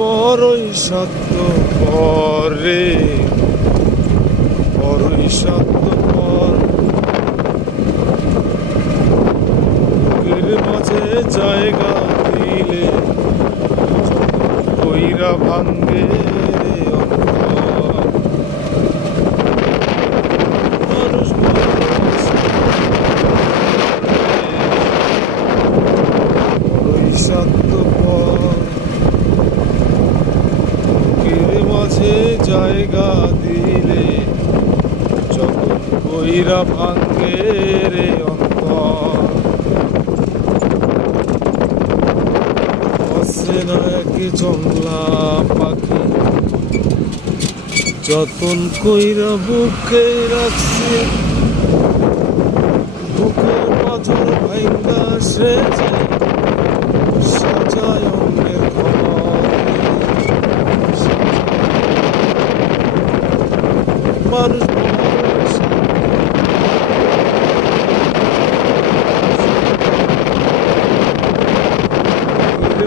বড়ই সত্য পরে বড়ই সত্য পর বুকের মাঝে জায়গা দিলে কইরা ভাঙ্গে রে অন্তর। মানুষ বড়ই সত্য পর বুকের মাঝে জায়গা দিলে যখন কইরা ভাঙ্গে রে অন্তর। অচেনা এক জংলা পাখি যতন কইরা বুকে রাখছে, বুকের পাথর ভাঙ্গা সে সাজায় অন্যের ঘর। মানুষ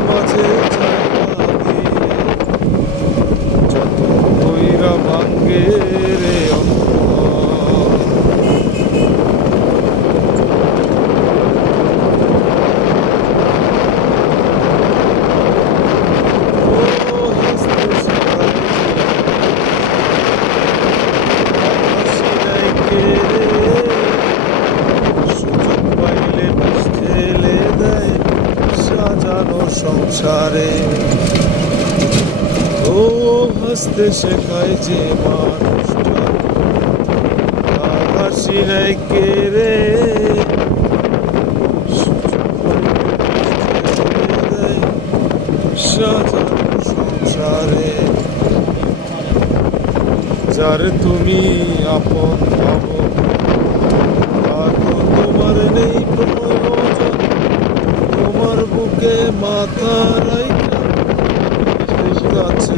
মাঝে জায়গা দিলে যত কইরা ভাঙ্গে রে অন্তর। সুযোগ পাইলে বিষ ঢেলে দেয় সাজানো সংসারে। ও হাসতে শেখায় যে মানুষটা তার হাসি নাই কে রে। সুযোগ পাইলে বিষ ঢেলে দেয় সাজানো সংসারে। যারে তুমি আপন ভাবো তার তো তোমার নেই প্রয়োজন। তোমার বুকে মাথা রাইখা আছে